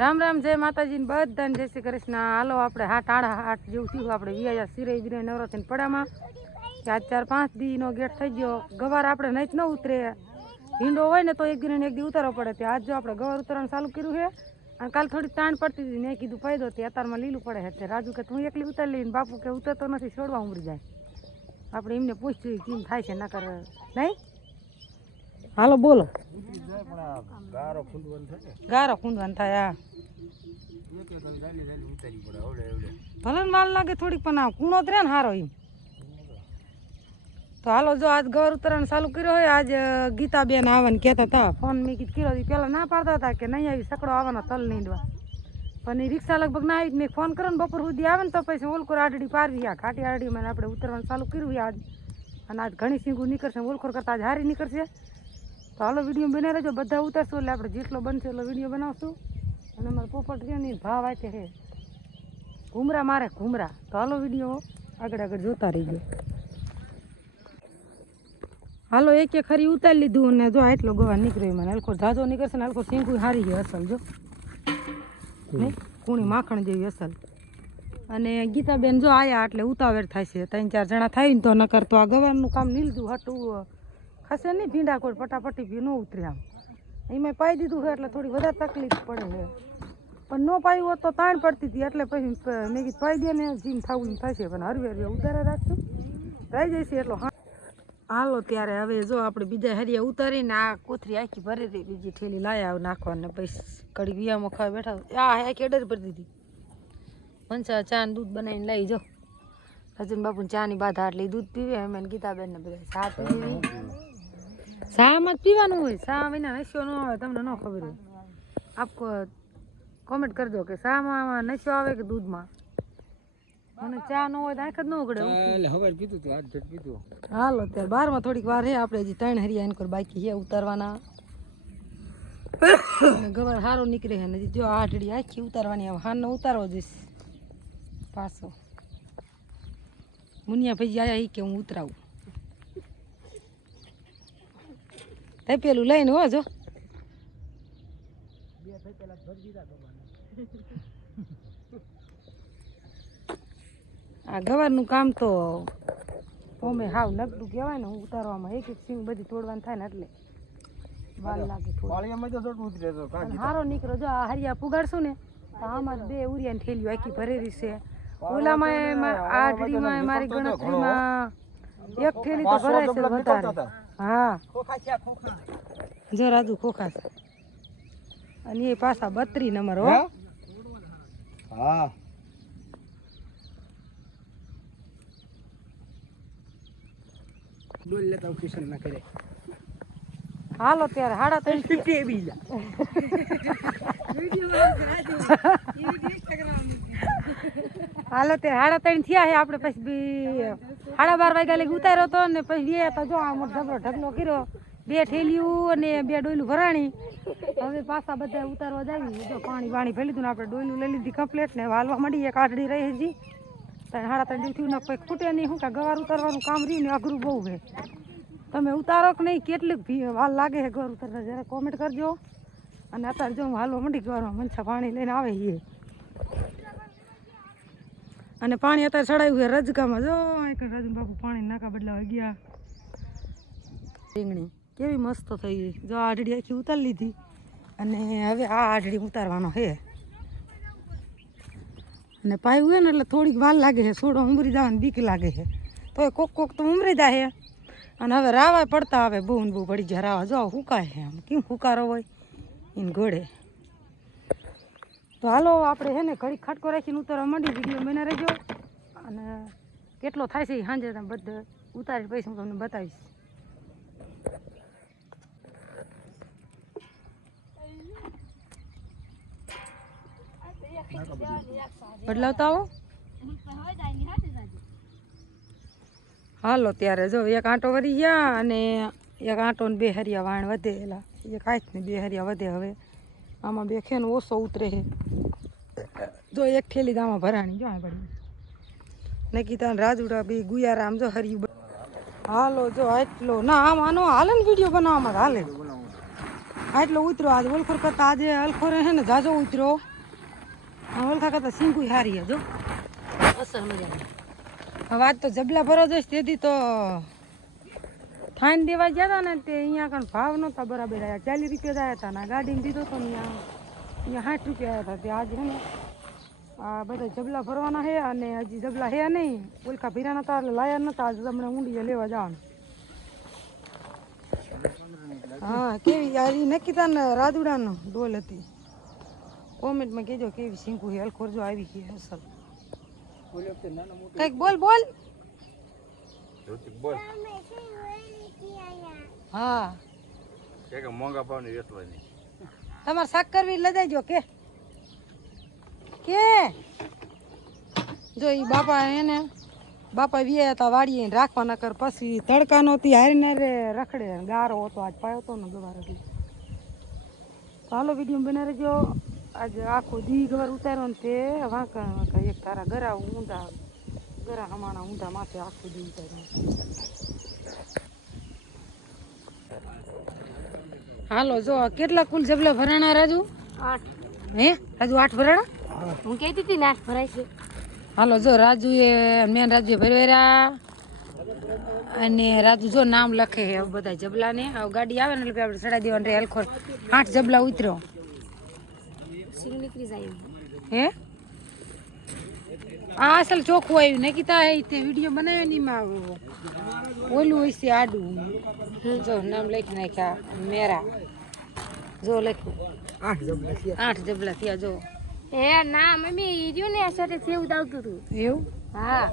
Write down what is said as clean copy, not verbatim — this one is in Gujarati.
રામ રામ જય માતાજી ને બધાને જય શ્રી કૃષ્ણ। હાલો આપણે 8:30 જેવું થયું આપણે વિયા સિરાઈ વિરાઈ નવરાત્રી પડામાં કે આજ 4-5 દી નો ગેટ થઈ ગયો। ગવાર આપણે નહીં ન ઉતરે, ભીંડો હોય ને તો એક દી ને એક દી ઉતારવો પડે। તે આજ જો આપણે ગવાર ઉતારવાનું ચાલુ કર્યું છે અને કાલ થોડી તાણ પડતી હતી, મેં કીધું પાઈ દો તે અત્યારમાં લીલું પડે છે। રાજુ કે તું એકલી ઉતારી લઈને, બાપુ કે ઉતરતો નથી, છોડવા ઉમરી જાય। આપણે એમને પૂછ્યું કેમ થાય છે, ના કર નહીં। હાલો બોલો। ગારો ખૂંદવાનું થાય ભલે માલ લાગે થોડીક, પણ આ કૂણો જ રહે ને હારો એમ। તો હાલો જો આજ ગવાર ઉતરવાનું ચાલુ કર્યો હોય। આજ ગીતાબેન આવવાનું કહેતા હતા, ફોન મેં કીધું કર્યો પહેલા ના પાડતા હતા કે નહીં આવી સકડો આવવાનો તલ નીંદવા, પણ એ રિક્ષા લગભગ ના આવી। મેં ફોન કર્યો ને બપોર સુધી આવે ને તો પછી ઓલખોર આડડી પારવી આ ઘાટી આરડીમાં આપણે ઉતરવાનું ચાલુ કર્યું આજ। અને આજ ઘણી સિંગું નીકળશે, ઓલખોર કરતા આજ હારી નીકળશે। તો હાલો વિડીયો બનાવી રહેજો, બધા ઉતારશું એટલે આપણે જેટલો બનશે એટલો વિડીયો બનાવશું। અને અમારે પોપટ છે ને ભાવ આવે છે ઘૂમરા મારે ઘૂમરા। તો હાલો વિડીયો આગળ આગળ જોતા રહીજો। હાલો એક એક ખરી ઉતારી લીધું અને જો આટલો ગવાર નીકળ્યો મને હલકો ઝાઝો નીકળશે ને હલકો સિંગું હારી ગયો અસલ, જો નહીં કૂણી માખણ જેવી અસલ। અને ગીતાબેન જો આયા એટલે ઉતાવળ થાય છે, 3-4 જણા થાય ને તો નકર તો આ ગવારનું કામ નીલજું હટું ખસે નહીં, ભીંડા કોઈ પટાપટી ભી ન ઉતરે આમ। એમાં પાઈ દીધું છે એટલે થોડી વધારે તકલીફ પડે છે, પણ ન પાયું હોત તો તાણ પડતી હતી એટલે પછી મેં કીધું પાઈ દે ને જીમ થવું એમ થશે, પણ હરવે હરવે ઉતારે રાખશું રહી જઈશે એટલો। હાલો ત્યારે હવે જો આપણે બીજા હરિયા ઉતારીને આ કોથરી આખી ભરી હતી, બીજી ઠેલી લાયા નાખવાને પછી કડી વિયામાં ખાવા બેઠા। આ આખી અડર ભરી દીધી, પંચા ચા ને દૂધ બનાવીને લઈ જો રજન બાપુ ચાની બાધા એટલે દૂધ પીવે, અમે ગીતાબેન ને બધા ચા પીવી। ચામાં જ પીવાનું હોય, ચા વિના નશો ન આવે, તમને ન ખબર હોય આપકો કોમેન્ટ કરજો કે ચામાં નશો આવે કે દૂધમાં। મને ચા ન હોય તો આંખ જ ન ઉગડે। હાલો ત્યારે 12માં થોડીક વાર છે, આપણે હજી 3 હરિયા એન કર બાકી છે ઉતારવાના। ગવાર સારો નીકળે છે ને જો આઠડી આખી ઉતારવાની, હવે હારનો ઉતારવો જોઈશ પાછો। મુનિયા ભાઈ આયા કે હું ઉતરાવું તે પેલું લઈને હો જો આ ગવારનું કામ તો અમે હાવ નકડું કહેવાય ને, હું ઉતારવામાં એક એક સિંગ બધી તોડવાનું થાય ને એટલે વાર લાગે। હારો નીકળો જો આ હરિયા પુગાડશું ને તો આમાં 2 ઉરિયાની ઠેલીઓ આખી ભરેલી છે। ઓલામાં આઠડીમાં મારી ગણતરીમાં એક ઠેલી તો ભરાય છે વધારે। હા જો રાજુ ખોખા છે અને એ પાછા 32 નંબર હો। હા બોલ લેતા કિશન ના કરે। હાલો ત્યારે 3:30 બી જા હાલો ત્યારે 3:30 થયા છે, આપણે પછી 12:30 વાગ્યા લગી ઉતાર્યો હતો ને પછી તો જો આ મોટો ઢગલો ઢગલો કર્યો, 2 ઠેલીઓ અને 2 ડોયલું ભરાણી। હવે પાછા બધા ઉતારવા જાવી, જો પાણી ભરી લીધું ને આપણે ડોયલું લઈ લીધી કમ્પ્લેટ ને હાલવા માંડી। એક આઠડી રહી હજી 3:30 થયું ને કોઈ ખૂટે નહીં, શું કે ગવાર ઉતારવાનું કામ રહ્યું ને અઘરું બહુ છે। તમે ઉતારો કે નહીં, કેટલીક વાર લાગે છે ગવાર ઉતારતા જરા કોમેન્ટ કરજો। અને અત્યારે જો હું હાલવા માંડી ગવારમાં મનસા પાણી લઈને આવે છે અને પાણી અત્યારે ચડાવ્યું છે રજકામાં, જો એક રાજુ બાપુ પાણી નાકા બદલાવા ગયા। રીંગણી કેવી મસ્ત થઈ ગઈ, જો આઢડી આખી ઉતારી લીધી અને હવે આ આઢડી ઉતારવાનો છે। અને પાયું હોય ને એટલે થોડીક વાર લાગે છે, છોડો ઉમરી જવાની બીક લાગે છે, તો કોક કોક તો ઉમરી જાય છે। અને હવે રાવા પડતા આવે, બહુ ને બહુ પડી જાય રાવા, જો હુકાય છે આમ કેમ હુકારો હોય એને ઘોડે। તો હાલો આપણે છે ને ઘડી ખટકો રાખીને ઉતારવા માંડી, વિડીયો બના રહેજો અને કેટલો થાય છે એ સાંજે તમે બધા ઉતારી પછી હું તમને બતાવીશ। બદલાવતા આવો હાલો ત્યારે જો એક આંટો વરી ગયા અને એક આંટો ને 2 હરિયા વાણ વધે, એલા એક આંખ ને 2 હરિયા વધે। હવે આમાં 2 ખેન ઓછો ઉતરે છે, જો એક ઠેલી આમાં ભરાણી જો આ પડી નકીતા રાજુડા બી ગુયારા આમ જો હરિયું। હાલો જો આટલો ના આમ આનો હાલે ને વિડીયો બનાવવામાં હાલે, આટલો ઉતરો આજે ઓલખોર કરતા આજે અલખોર હે ને જાજો ઉતરો। ઓળખા કરતા સિંકુ હારી હે જો અસર મજાની. હવે આજ તો જબલા ભરો જઈશ તેથી તો થાન દેવા ગયા હતા ને તે અહીંયા કણ ભાવ નહોતા બરાબર આવ્યા 40 રૂપિયા આવ્યા હતા ને ગાડીને દીધો હતો ને અહીંયા 60 રૂપિયા આવ્યા હતા તે આજે હે ને આ બધા જબલા ભરવાના છે અને હજી જબલા હે નહીં ઓલખા ભીરા નતા એટલે લાયા નતા આજે તમને ઊંડી લેવા જવાનું. હા કેવી યાર નક્કીતા ને રાજુડાનો ડોલ હતી. કોમેન્ટમાં કહેજો કેવી સિંકુ હેલ ખોરજો આવી ગઈ અસલ. કઈક બોલ બોલ. હા કે મોંઘા ભાવની વેચવાની તમારે શાક કરવી લઈ જાયજો કે જો એ બાપા એને બાપા વ્યા હતા વાડીએ રાખવાના કર પછી તડકા નહોતી હારીને રખડે ગારો હતો આજ પાયો હતો ને ગવાર એટલે ચાલો વિડીયો બના રહેજો. આજે આખો દી ઘર ઉતાર્યો ને તે વાંકા એક તારા ગરા ઊંધા ગરા હમાણા ઊંધા માથે આખો દી ઉતાર્યો. હાલો જો કેટલા કુલ જબલા ભરાણા રાજુ? 8. હે રાજુ 8 ભરાણા? હું કહેતી હતી ને 8 ભરાય છે. હાલો જો રાજુએ મેન રાજુએ ભરવેરા અને રાજુ જો નામ લખે હે બધા જબલાને. હવે ગાડી આવે ને એટલે આપણે ચડાવી દેવાનું રે હલખોર. 8 જબલા ઉતર્યો નીકળી જાય હે. આ અસલ ચોખ્ખું આવ્યું ને કીધા હે તે વિડીયો બનાવ્યો ને એમાં ઓલું હોય છે આડું જો નામ લખી નાખ્યા મેરા જો લખ્યું 8 જબલા થયા જો. હે ના મમ્મી ઈ રહ્યું ને સાથે થયું આવતું હતું એવું. હા